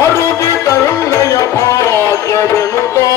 ಅರುದಿ ಕರುಣೆಯ ಭಾಗ್ಯವೆನುಗಾ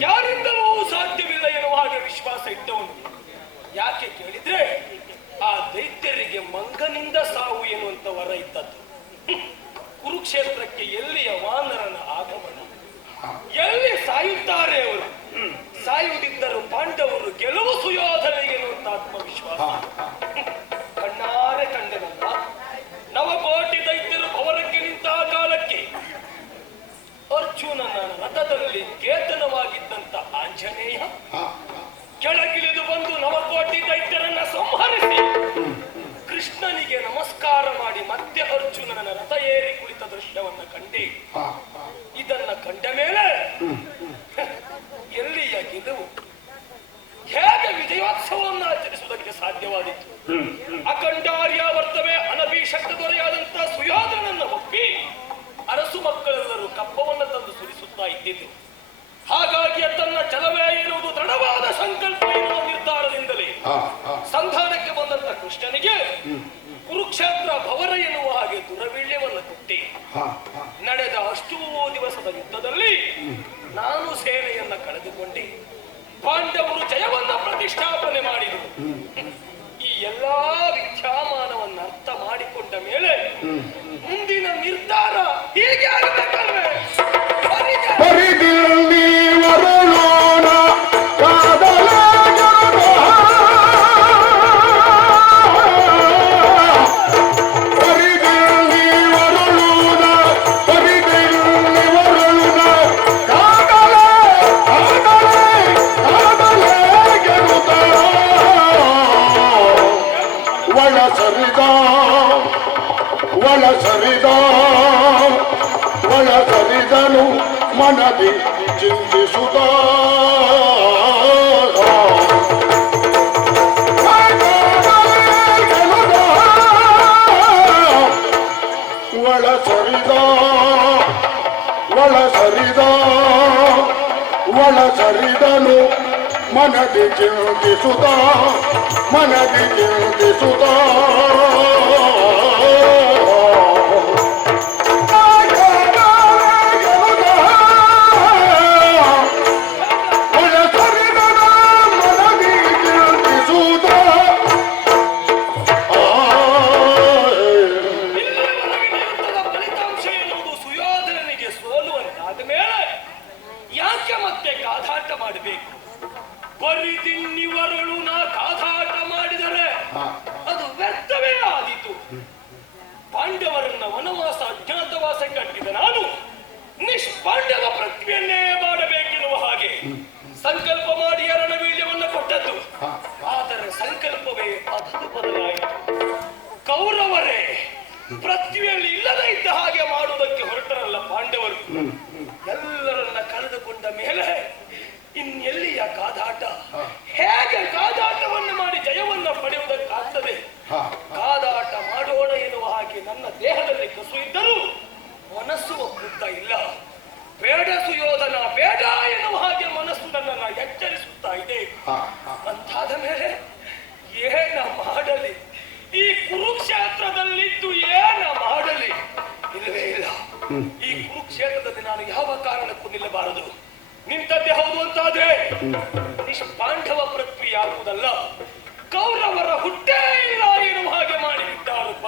ಯಾರಿಂದಲೂ ಸಾಧ್ಯವಿಲ್ಲ ಎನ್ನುವ ಹಾಗೆ ವಿಶ್ವಾಸ ಇದ್ದವನು ಯಾಕೆ ಕೇಳಿದ್ರೆ ಆ ದೈತ್ಯರಿಗೆ ಮಂಗನಿಂದ ಸಾವು ಎನ್ನುವಂತ ವರ ಇದ್ದದ್ದು. ಕುರುಕ್ಷೇತ್ರಕ್ಕೆ ಎಲ್ಲಿಯ ವಾನರನ ಆಗಮನ? ಎಲ್ಲಿ ಸಾಯುತ್ತಾರೆ ಅವರು? ಸಾಯುವುದಿದ್ದರು ಪಾಂಡವರು ಗೆಲುವು ಸುಯೋಧನೆಗೆ ಎನ್ನುವಂತ ಆತ್ಮವಿಶ್ವಾಸ. ಕಣ್ಣಾರೆ ಕಂಡನಲ್ಲ. ನವಕೋಟಿ ದೈತ್ಯರು ಭವನಕ್ಕೆ ನಿಂತ ಕಾಲಕ್ಕೆ ಅರ್ಜುನನ ರಥದಲ್ಲಿ ಕೆಳಗಿಳಿದು ಬಂದು ನವಕೋಟಿ ದೈತ್ಯರನ್ನ ಸಂಹರಿಸಿ ಕೃಷ್ಣನಿಗೆ ನಮಸ್ಕಾರ ಮಾಡಿ ಮತ್ತೆ ಅರ್ಜುನನ ರಥ ಏರಿ ಕುಳಿತ ದೃಶ್ಯವನ್ನ ಕಂಡಿ. ಇದನ್ನ ಕಂಡ ಮೇಲೆ ಎಲ್ಲಿಯ ಗೆಲುವು? ಹೇಗೆ ವಿಜಯೋತ್ಸವವನ್ನು ಆಚರಿಸುವುದಕ್ಕೆ ಸಾಧ್ಯವಾದೀತು? ಅಖಂಡಾರ್ಯ ವರ್ತವೆ ಅನಭಿಷಕ್ತ ದೊರೆಯಾದಂತಹ ಸುಯೋಧ ಒಳ ಸರಿದ ಒಳ ಸರಿದ. మన తల్లిదను మనది చింతి సుతా వళ సరిదా వళ సరిదా వళ సరిదను మనది చింతి సుతా మనది చింతి సుతా ಪಾಂಡವರನ್ನ ವನವಾಸ ಅಜ್ಞಾತವಾಸಕ್ಕೆ ಕಟ್ಟಿದ ನಾನು ನಿಷ್ಪಾಂಡವ ಪ್ರತಿಯನ್ನೇ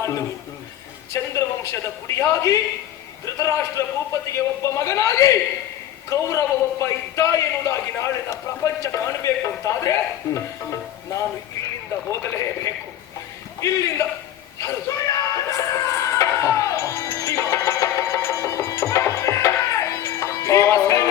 ಪಾಂಡವಿ ಚಂದ್ರವಂಶದ ಕುಡಿಯಾಗಿ ಧೃತರಾಷ್ಟ್ರ ಭೂಪತಿಗೆ ಒಬ್ಬ ಮಗನಾಗಿ ಕೌರವ ಒಬ್ಬ ಇದ್ದ ಎನ್ನುವುದಾಗಿ ನಾಳಿನ ಪ್ರಪಂಚ ಕಾಣಬೇಕು ಅಂತಾದ್ರೆ ನಾನು ಇಲ್ಲಿಂದ ಹೋಗಲೇಬೇಕು. ಇಲ್ಲಿಂದ ಭೀಮಸೇನ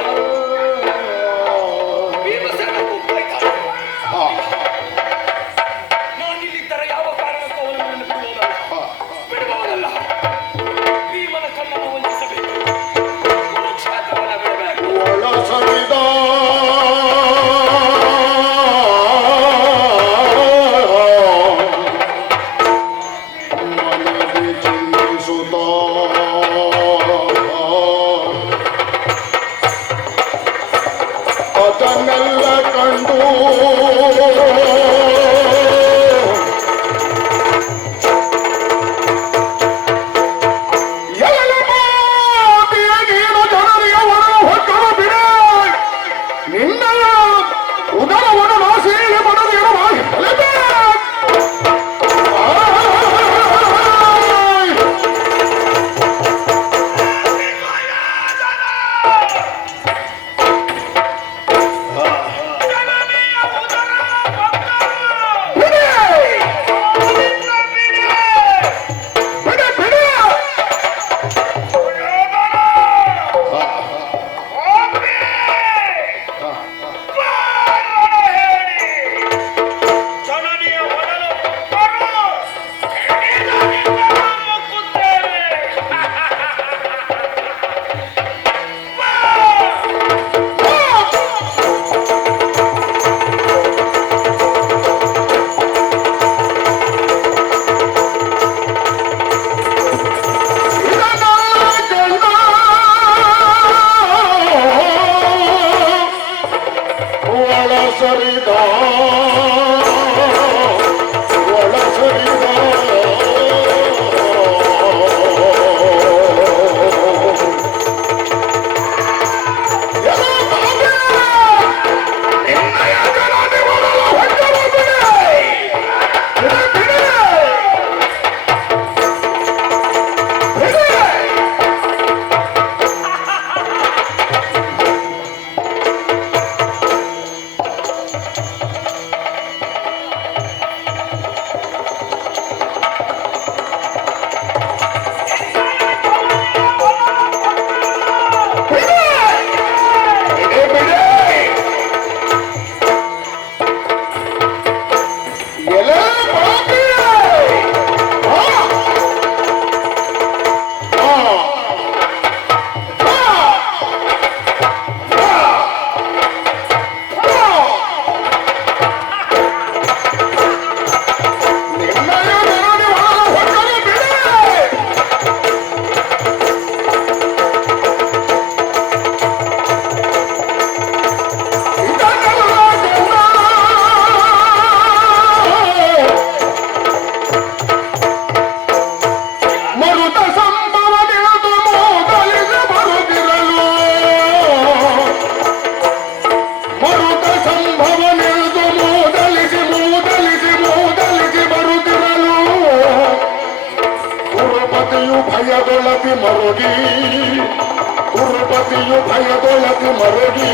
ಅತಿಯು ಭಯದೊಳಗೆ ಮರಡಿ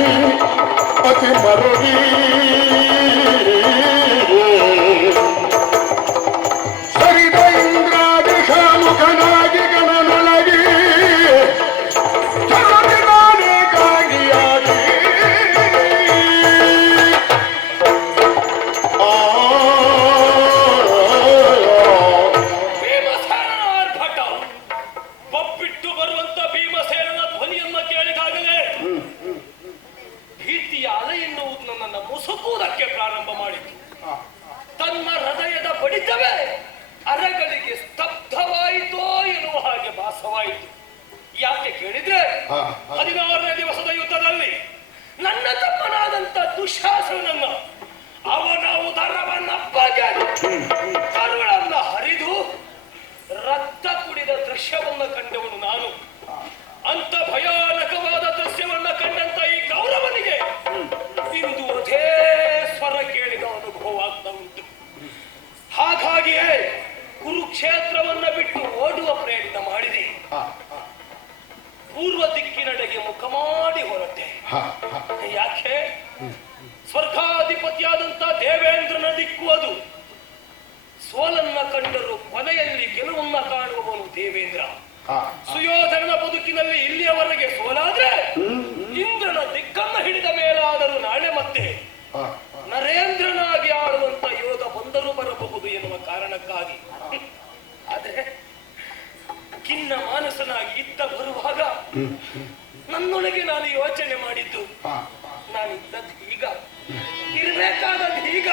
ಅತಿ ಮರಡಿ ಶಿಷ್ಯವನ್ನು ಕಂಡವನು ನಾನು ದೇವೇಂದ್ರ. ಸುಯೋಧನ ಸುಯೋಧನನ ಬದುಕಿನಲ್ಲಿ ಇಲ್ಲಿಯವರೆಗೆ ಸೋಲಾದ್ರೆ ಇಂದ್ರನ ದಿಕ್ಕನ್ನ ಹಿಡಿದ ಮೇಲಾದರೂ ನಾಳೆ ಮತ್ತೆ ನರೇಂದ್ರನಾಗಿ ಆಡುವಂತ ಯೋಗ ಬಂದರೂ ಬರಬಹುದು ಎನ್ನುವ ಕಾರಣಕ್ಕಾಗಿ. ಆದ್ರೆ ಖಿನ್ನ ಮಾನಸನಾಗಿ ಇತ್ತ ಬರುವಾಗ ನನ್ನೊಳಗೆ ನಾನು ಯೋಚನೆ ಮಾಡಿದ್ದು ನಾನು ನಾನಿದ್ದದ್ದು ಈಗ ಇರಬೇಕಾದದ್ದು ಈಗ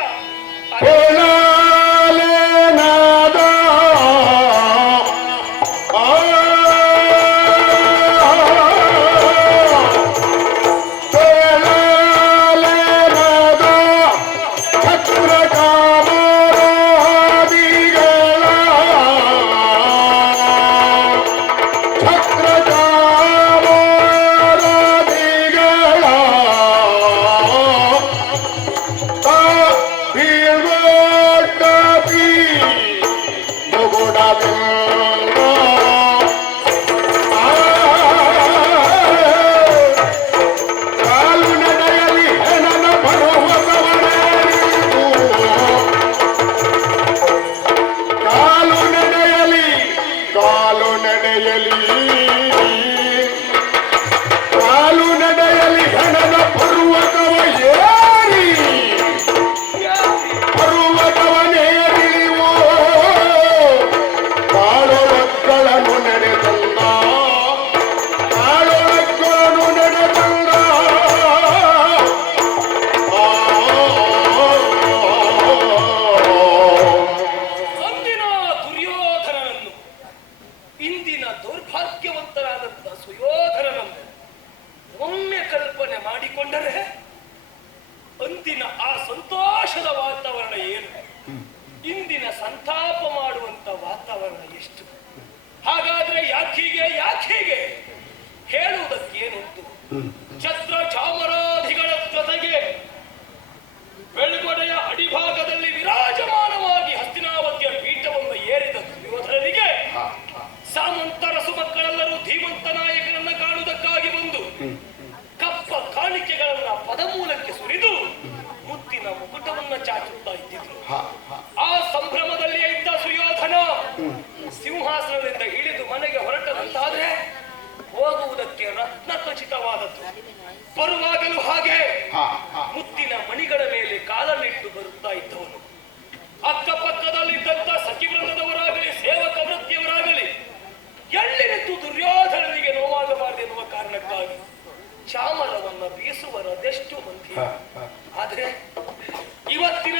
हाँ।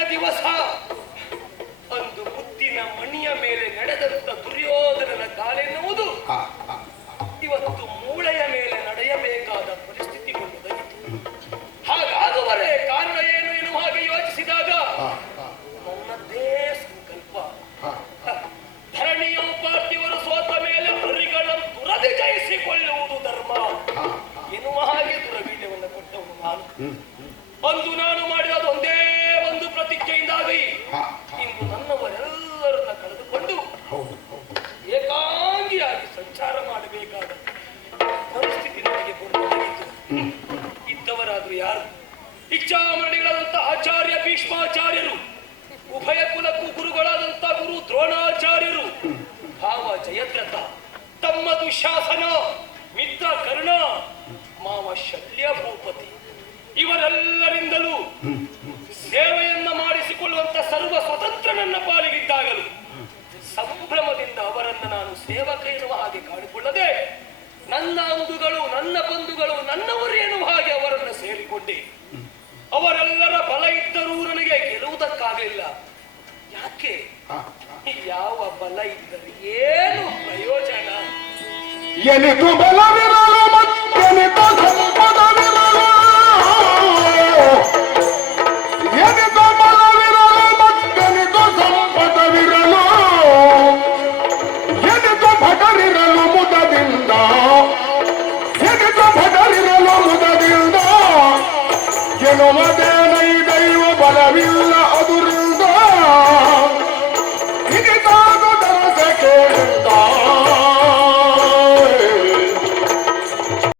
ದಿವಸ ಅಂದು ಮುತ್ತಿನ ಮಣಿಯ ಮೇಲೆ ನಡೆದಂತ ದುರ್ಯೋಧನನ ಕಾಲೆನ್ನುವುದು ಇವತ್ತು ಮೂಳೆಯ ಮೇಲೆ ನಡೆಯಬೇಕಾದ ಪರಿಸ್ಥಿತಿ ಬಂದಿತು. ಹಾಗಾಗುವರೆ ಕಾರಣ ಏನು ಎನ್ನುವ ಹಾಗೆ ಯೋಚಿಸಿದಾಗ ನನ್ನದೇ ಸಂಕಲ್ಪ. ಧರಣಿಯ ಪಾರ್ಥಿವರು ಸೋತ ಮೇಲೆ ಹರಿಗಳನ್ನು ದುರದಿ ಜಯಿಸಿಕೊಳ್ಳುವುದು ಧರ್ಮ. ಎನ್ನುವ ಹಾಗೆ ದುರವೀಳ್ಯವನ್ನು ಕೊಟ್ಟವನು ನಾನು. ಅಂದು ನಾನು ಭೀಷ್ಮಾಚಾರ್ಯರು, ಉಭಯ ಕುಲಕ್ಕೂ ಗುರುಗಳಾದಂತ ಗುರು ದ್ರೋಣಾಚಾರ್ಯರು, ಭಾವ ಜಯದ್ರಥ ತಮ್ಮ ದುಶಾಸನ ಮಿತ್ರ ಕರ್ಣ ಮಾವ ಶಲ್ಯ ಭೂಪತಿ. Come on,